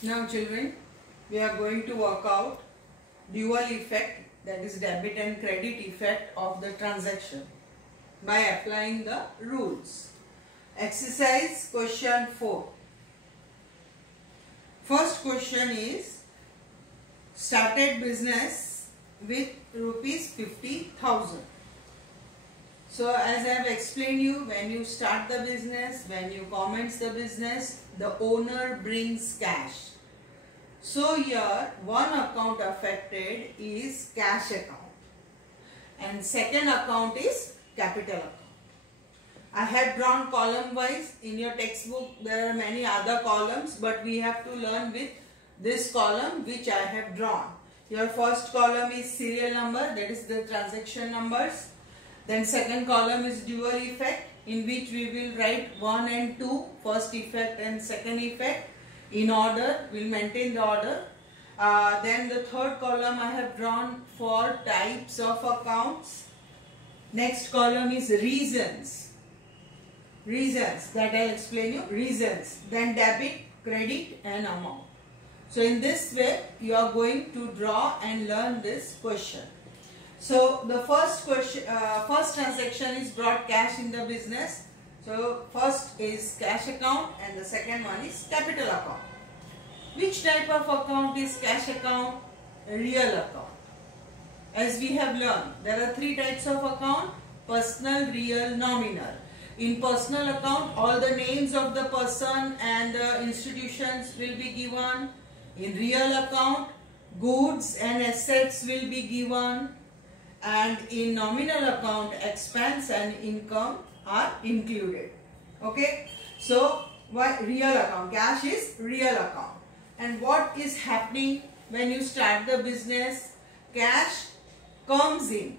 Now children, we are going to work out dual effect, that is debit and credit effect of the transaction by applying the rules. Exercise question 4. First question is, started business with rupees 50,000. So as I have explained you, when you start the business, when you commence the business, the owner brings cash. So here one account affected is cash account and second account is capital account. I have drawn column wise. In your textbook there are many other columns, but we have to learn with this column which I have drawn. Your first column is serial number, that is the transaction numbers. Then second column is dual effect, in which we will write 1 and 2, first effect and second effect. In order, we will maintain the order. Then the third column I have drawn for types of accounts. Next column is reasons. Reasons, that I will explain you. Reasons. Then debit, credit and amount. So in this way, you are going to draw and learn this question. So the first question, first transaction is brought cash in the business. So first is cash account and the second one is capital account. Which type of account is cash account? Real account. As we have learned, there are three types of account: personal, real, nominal. In personal account, all the names of the person and the institutions will be given. In real account, goods and assets will be given. And in nominal account, expense and income are included. Okay, so what real account? Cash is real account. And what is happening when you start the business? Cash comes in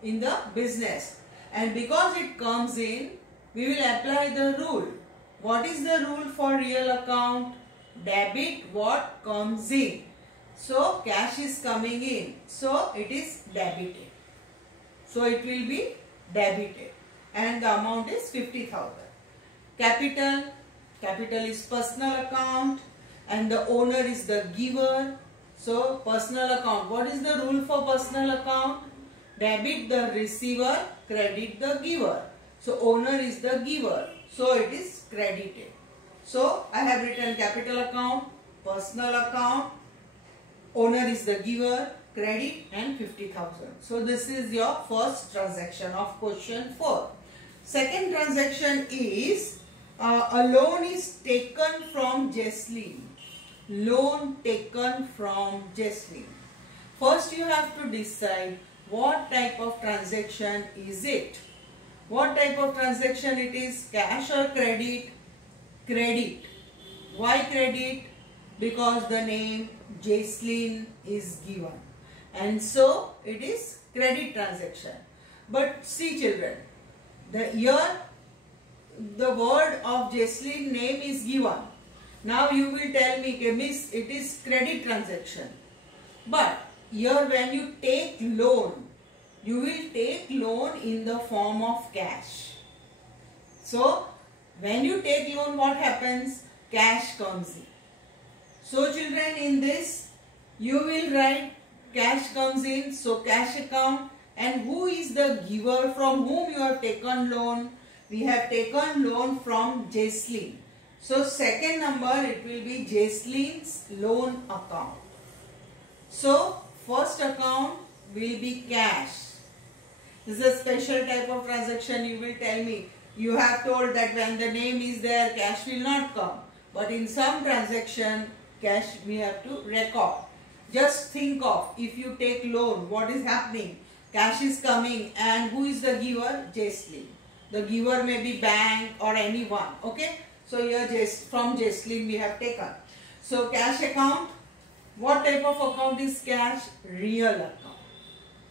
the business, and because it comes in, we will apply the rule. What is the rule for real account? Debit what comes in. So cash is coming in, so it is debited. So it will be debited and the amount is 50,000. Capital, capital is personal account and the owner is the giver. So personal account, what is the rule for personal account? Debit the receiver, credit the giver. So owner is the giver, so it is credited. So I have written capital account, personal account, owner is the giver, credit and 50,000. So this is your first transaction of question 4. Second transaction is a loan is taken from Jesslyn. Loan taken from Jesslyn. First you have to decide what type of transaction is it. What type of transaction it is? Cash or credit? Credit. Why credit? Because the name Jesslyn is given, and so it is credit transaction. But see children, here the word of Jesslyn name is given. Now you will tell me, okay, miss, it is credit transaction. But here when you take loan, you will take loan in the form of cash. So when you take loan, what happens? Cash comes in. So children, in this you will write cash comes in, so cash account. And who is the giver from whom you have taken loan? We have taken loan from Jesslyn. So second number, it will be Jesslyn's loan account. So first account will be cash. This is a special type of transaction. You will tell me, you have told that when the name is there, cash will not come. But in some transaction, cash we have to record. Just think of, if you take loan, what is happening? Cash is coming, and who is the giver? Jesslyn. The giver may be bank or anyone. Okay. So here from Jesslyn we have taken. So cash account. What type of account is cash? Real account.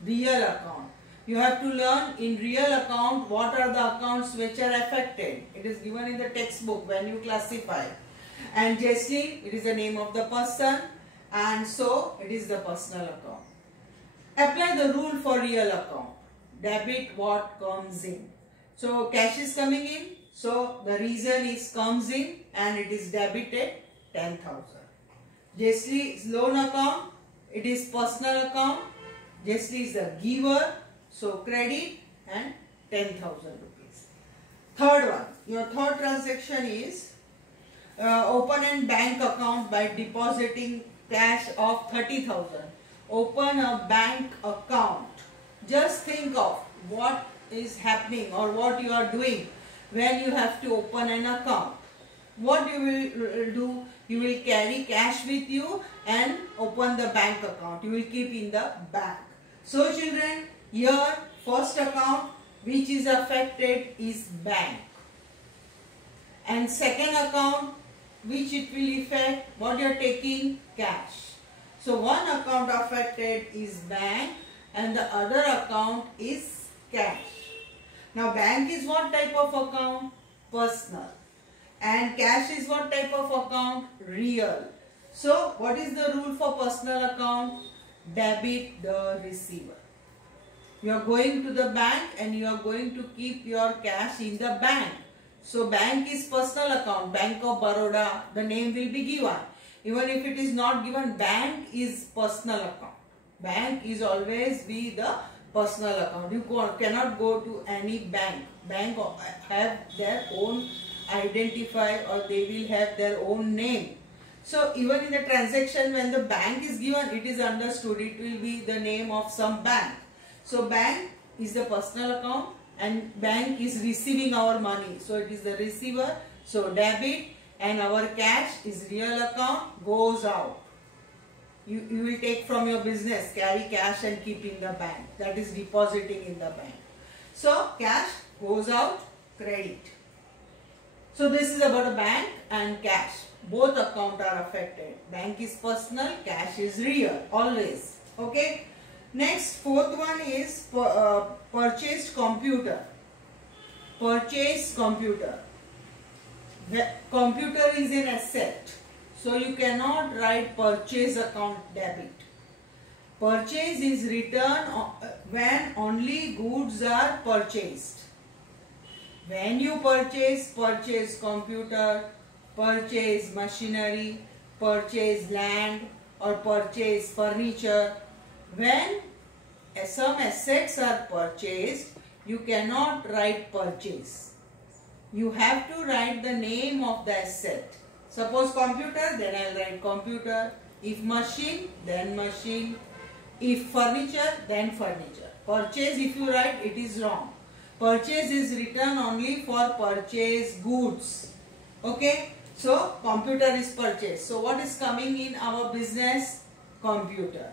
Real account. You have to learn in real account what are the accounts which are affected. It is given in the textbook when you classify. And Jesslyn, it is the name of the person, and so it is the personal account. Apply the rule for real account. Debit what comes in. So cash is coming in, so the reason is comes in and it is debited 10,000. Jayashree loan account, it is personal account. Jayashree is the giver, so credit and 10,000 rupees. Third one, your third transaction is open a bank account by depositing cash of 30,000. Open a bank account. Just think of what is happening or what you are doing when you have to open an account. What you will do, you will carry cash with you and open the bank account. You will keep in the bank. So children, here first account which is affected is bank. And second account which it will affect, what you are taking? Cash. So one account affected is bank and the other account is cash. Now bank is what type of account? Personal. And cash is what type of account? Real. So what is the rule for personal account? Debit the receiver. You are going to the bank and you are going to keep your cash in the bank. So bank is personal account. Bank of Baroda, the name will be given. Even if it is not given, bank is personal account. Bank is always be the personal account. You cannot go to any bank. Bank have their own identify or they will have their own name. So even in the transaction when the bank is given, it is understood it will be the name of some bank. So bank is the personal account and bank is receiving our money. So it is the receiver. So debit and our cash is real account goes out. You will take from your business, carry cash and keep in the bank. That is depositing in the bank. So cash goes out, credit. So this is about a bank and cash. Both accounts are affected. Bank is personal, cash is real, always. Okay. Next, fourth one is purchased computer. Purchase computer. The computer is an asset. So you cannot write purchase account debit. Purchase is written when only goods are purchased. When you purchase computer, purchase machinery, purchase land or purchase furniture. When some assets are purchased, you cannot write purchase. You have to write the name of the asset. Suppose computer, then I will write computer. If machine, then machine. If furniture, then furniture. Purchase, if you write, it is wrong. Purchase is written only for purchase goods. Okay. So computer is purchased. So what is coming in our business? Computer.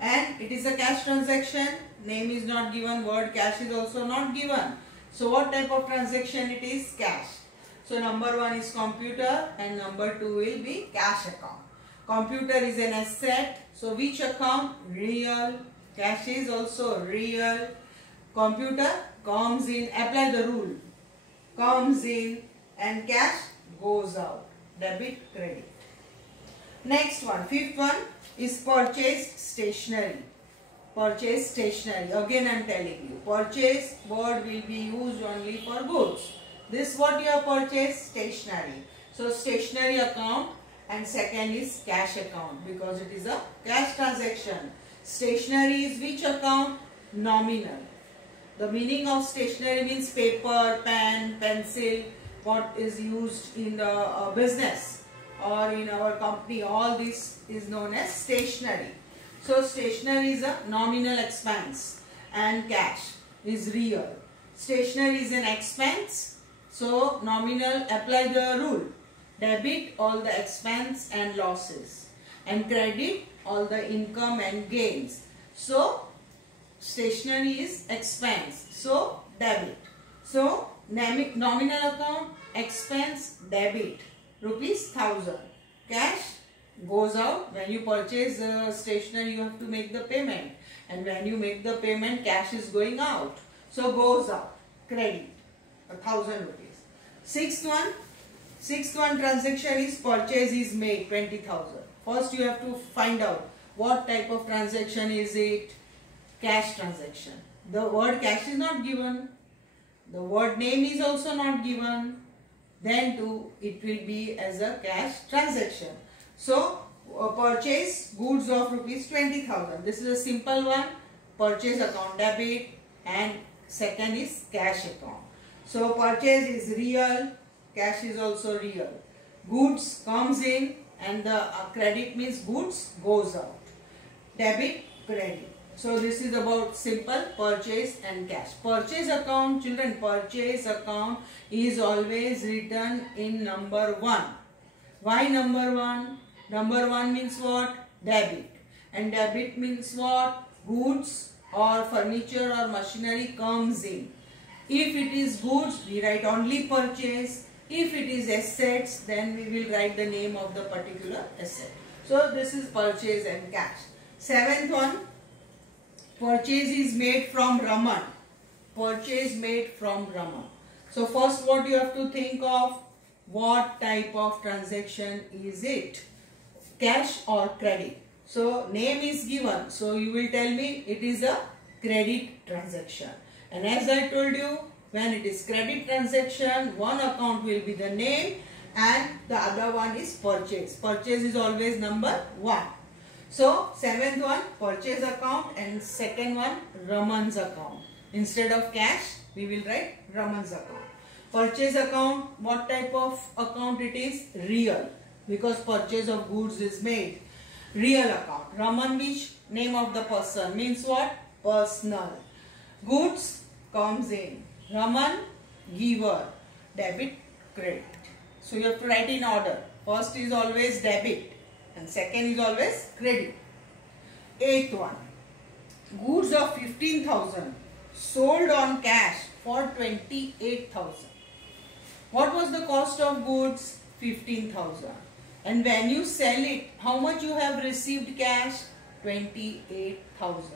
And it is a cash transaction. Name is not given. Word cash is also not given. So what type of transaction it is? Cash. So number one is computer and number two will be cash account. Computer is an asset. So which account? Real. Cash is also real. Computer comes in, apply the rule. Comes in and cash goes out. Debit, credit. Next one, fifth one is purchased stationery. Purchase stationery. Again I am telling you, purchase word will be used only for goods. This what you have purchased? Stationery. So stationery account and second is cash account because it is a cash transaction. Stationery is which account? Nominal. The meaning of stationery means paper, pen, pencil, what is used in the business or in our company. All this is known as stationery. So stationery is a nominal expense and cash is real. Stationery is an expense. So nominal, apply the rule. Debit all the expense and losses and credit all the income and gains. So stationery is expense. So debit. So nominal account, expense, debit, rupees 1000. Cash goes out. When you purchase stationery, you have to make the payment. And when you make the payment, cash is going out. So goes out. Credit, 1000 rupees. Sixth one transaction is purchase is made, 20,000. First you have to find out what type of transaction is it. Cash transaction. The word cash is not given. The word name is also not given. Then too it will be as a cash transaction. So purchase goods of rupees 20,000. This is a simple one. Purchase account debit, and second is cash account. So purchase is real, cash is also real. Goods comes in and the credit means goods goes out. Debit, credit. So this is about simple purchase and cash. Purchase account, children, purchase account is always written in number 1. Why number 1? Number 1 means what? Debit. And debit means what? Goods or furniture or machinery comes in. If it is goods, we write only purchase. If it is assets, then we will write the name of the particular asset. So this is purchase and cash. 7th one, purchase is made from Raman. Purchase made from Raman. So first what you have to think of, what type of transaction is it? Cash or credit? So name is given. So you will tell me it is a credit transaction. And as I told you, when it is credit transaction, one account will be the name and the other one is purchase. Purchase is always number 1. So 7th one, purchase account, and second one, Raman's account. Instead of cash, we will write Raman's account. Purchase account, what type of account it is? Real, because purchase of goods is made. Real account. Raman, which name of the person, means what? Personal. Goods comes in. Raman, giver. Debit, credit. So you have to write in order. First is always debit and second is always credit. 8th one, goods of 15,000 sold on cash for 28,000. What was the cost of goods? 15,000. And when you sell it, how much you have received cash? 28,000.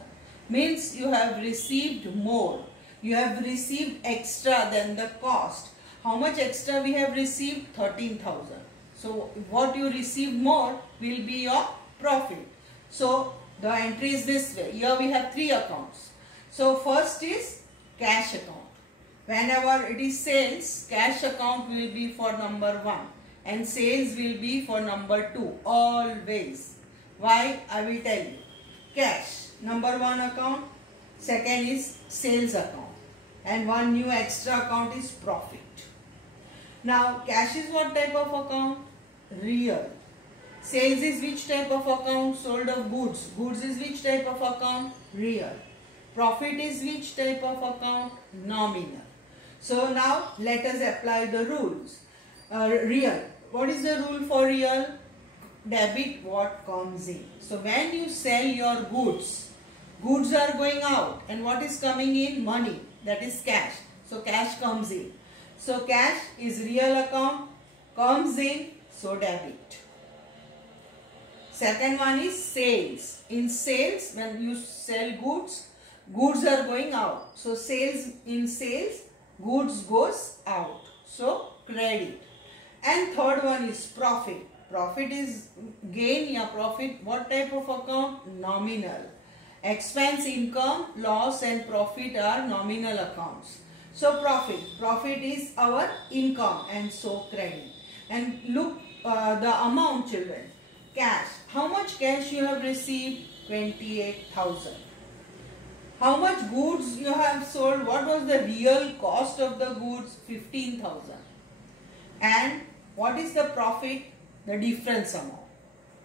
Means you have received more. You have received extra than the cost. How much extra we have received? 13,000. So what you receive more will be your profit. So the entry is this way. Here we have 3 accounts. So first is cash account. Whenever it is sales, cash account will be for number 1 and sales will be for number 2. Always. Why? I will tell you. Cash, number 1 account. Second is sales account. And one new extra account is profit. Now cash is what type of account? Real. Sales is which type of account? Sold of goods. Goods is which type of account? Real. Profit is which type of account? Nominal. So now let us apply the rules. Real. What is the rule for real? Debit what comes in. So when you sell your goods, goods are going out and what is coming in? Money. That is cash. So cash comes in. So cash is real account, comes in, so debit. Second one is sales. In sales, when you sell goods, goods are going out. So sales, in sales, goods goes out. So credit. And third one is profit. Profit is gain or profit. What type of account? Nominal. Expense, income, loss and profit are nominal accounts. So profit. Profit is our income and so credit. And look the amount, children. Cash. How much cash you have received? 28,000. How much goods you have sold? What was the real cost of the goods? 15,000. And what is the profit? The difference amount.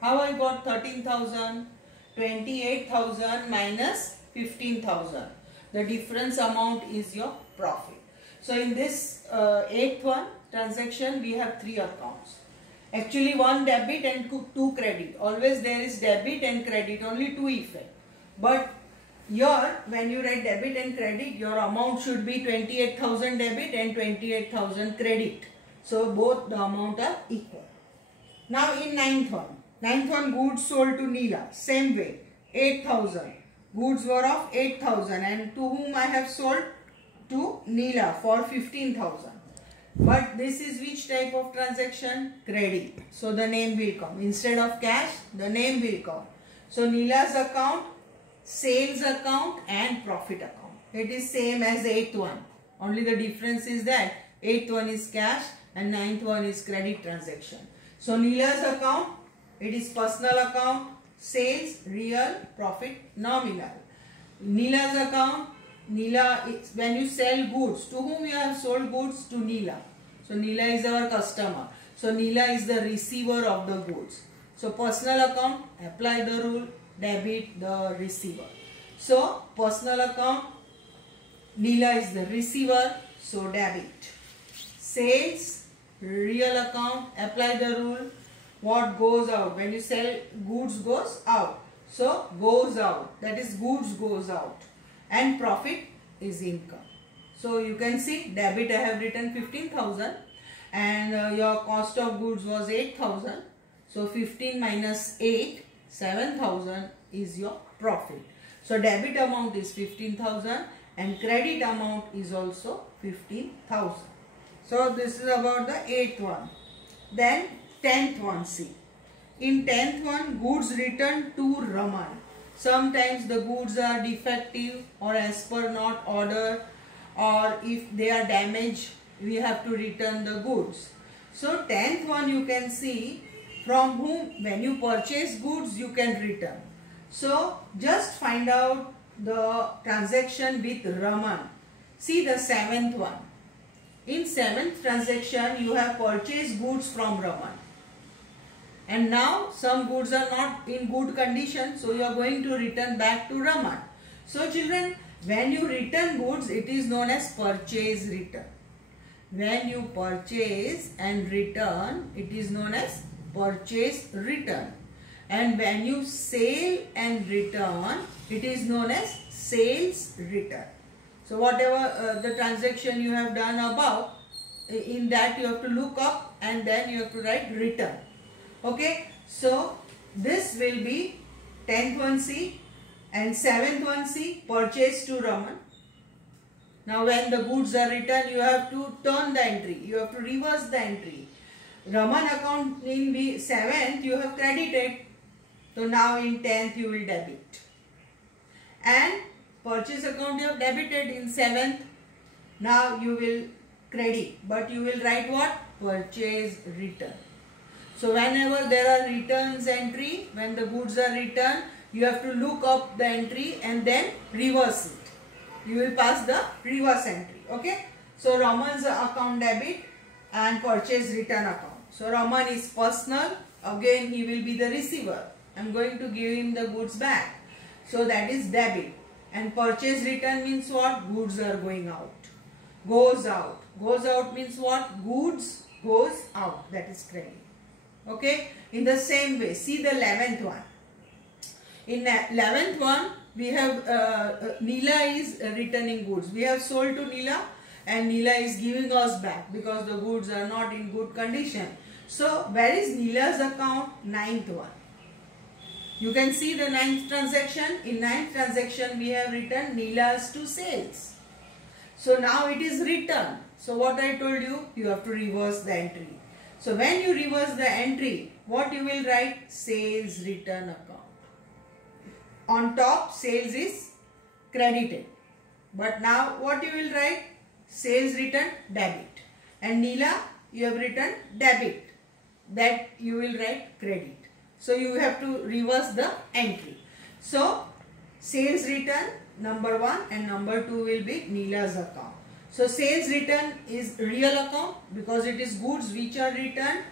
How I got 13,000? 28,000 minus 15,000. The difference amount is your profit. So in this 8th one transaction, we have 3 accounts. Actually 1 debit and 2 credit. Always there is debit and credit, only 2 effect. But here when you write debit and credit, your amount should be 28,000 debit and 28,000 credit. So both the amount are equal. Now in 9th one. 9th one, goods sold to Neela. Same way. 8,000. Goods were of 8,000 and to whom I have sold? To Neela for 15,000. But this is which type of transaction? Credit. So the name will come. Instead of cash, the name will come. So Neela's account, sales account and profit account. It is same as 8th one. Only the difference is that 8th one is cash and 9th one is credit transaction. So Neela's account, It is personal account, sales, real, profit, nominal. Neela's account, Neela, when you sell goods, to whom you have sold goods? To Neela. So Neela is our customer. So Neela is the receiver of the goods. So personal account, apply the rule, debit the receiver. So personal account, Neela is the receiver, so debit. Sales, real account, apply the rule. What goes out? When you sell goods goes out. So goes out, that is goods goes out. And profit is income. So you can see debit I have written 15,000 and your cost of goods was 8,000. So 15 minus 8, 7,000 is your profit. So debit amount is 15,000 and credit amount is also 15,000. So this is about the 8th one. Then 10th one, see. In 10th one, goods returned to Raman. Sometimes the goods are defective or as per not order, or if they are damaged, we have to return the goods. So 10th one you can see, from whom when you purchase goods you can return. So just find out the transaction with Raman. See the 7th one. In 7th transaction you have purchased goods from Raman. And now some goods are not in good condition, so you are going to return back to Raman. So children, when you return goods, it is known as purchase return. When you purchase and return, it is known as purchase return. And when you sell and return, it is known as sales return. So whatever the transaction you have done above, in that you have to look up and then you have to write return. Okay, so this will be 10th one C and 7th one C, purchase to Raman. Now when the goods are returned, you have to turn the entry, you have to reverse the entry. Raman account in the 7th you have credited, so now in 10th you will debit. And purchase account you have debited in 7th, now you will credit, but you will write what? Purchase return. So whenever there are returns entry, when the goods are returned, you have to look up the entry and then reverse it. You will pass the reverse entry. Okay. So Raman's account debit and purchase return account. So Raman is personal. Again he will be the receiver. I am going to give him the goods back. So that is debit. And purchase return means what? Goods are going out. Goes out. Goes out means what? Goods goes out. That is credit. Okay, in the same way, see the 11th one. In 11th one, we have Neela is returning goods. We have sold to Neela and Neela is giving us back because the goods are not in good condition. So, where is Neela's account? 9th one. You can see the 9th transaction. In 9th transaction, we have written Neela's to sales. So, now it is returned. So, what I told you, you have to reverse the entry. So when you reverse the entry, what you will write? Sales return account. On top, sales is credited. But now what you will write? Sales return debit. And Neela, you have written debit. That you will write credit. So you have to reverse the entry. So sales return number 1 and number 2 will be Neela's account. So sales return is real account because it is goods which are returned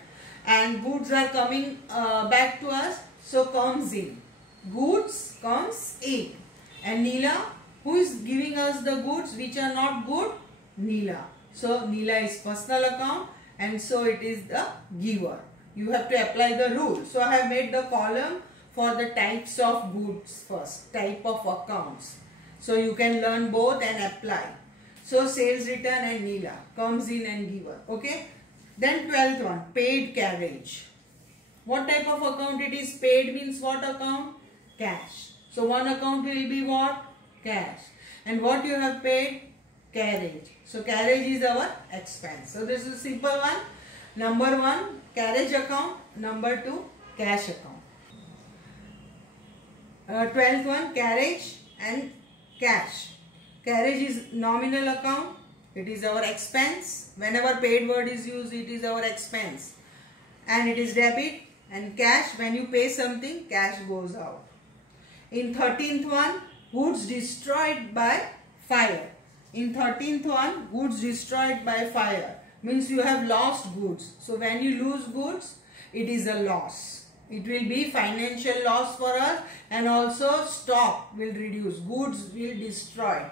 and goods are coming back to us. So comes in. Goods comes in. And Neela, who is giving us the goods which are not good? Neela. So Neela is personal account and so it is the giver. You have to apply the rule. So I have made the column for the types of goods first. Type of accounts. So you can learn both and apply. So sales return and Neela comes in and giver. Okay. Then 12th one, paid carriage. What type of account it is? Paid means what account? Cash. So one account will be what? Cash. And what you have paid? Carriage. So carriage is our expense. So this is simple one. Number 1, carriage account. Number 2, cash account. 12th one, carriage and cash. Carriage is nominal account. It is our expense. Whenever paid word is used, it is our expense. And it is debit. and cash, when you pay something, cash goes out. In 13th one, goods destroyed by fire. In 13th one, goods destroyed by fire means you have lost goods. So when you lose goods, it is a loss. It will be financial loss for us, and also stock will reduce, goods will destroy.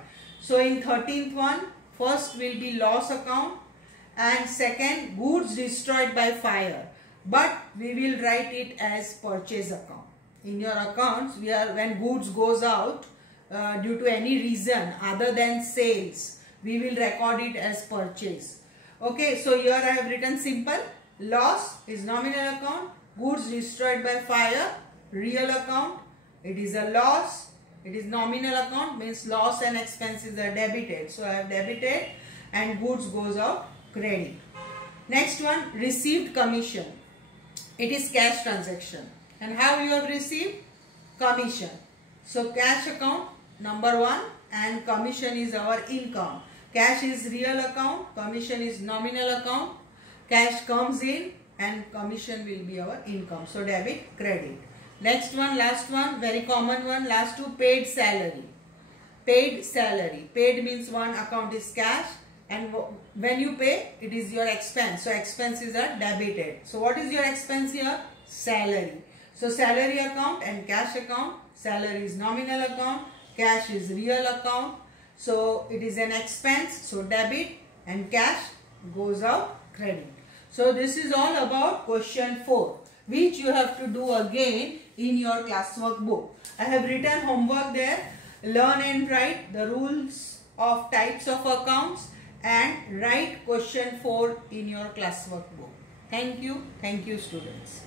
So in 13th one, first will be loss account and second goods destroyed by fire. But we will write it as purchase account. In your accounts, when goods goes out due to any reason other than sales, we will record it as purchase. Okay, so here I have written simple. Loss is nominal account. Goods destroyed by fire, real account. It is a loss. It is nominal account, means loss and expenses are debited. So I have debited and goods goes out, credit. Next one, received commission. It is cash transaction. And how you have received? Commission. So cash account number 1 and commission is our income. Cash is real account, commission is nominal account. Cash comes in and commission will be our income. So debit, credit. Next one, last one, very common one, last two, paid salary. Paid salary. Paid means one account is cash and when you pay, it is your expense. So expenses are debited. So what is your expense here? Salary. So salary account and cash account. Salary is nominal account, cash is real account. So it is an expense, so debit, and cash goes out, credit. So this is all about question 4, which you have to do again in your classwork book. I have written homework there. Learn and write the rules of types of accounts and write question 4 in your classwork book. Thank you. Thank you, students.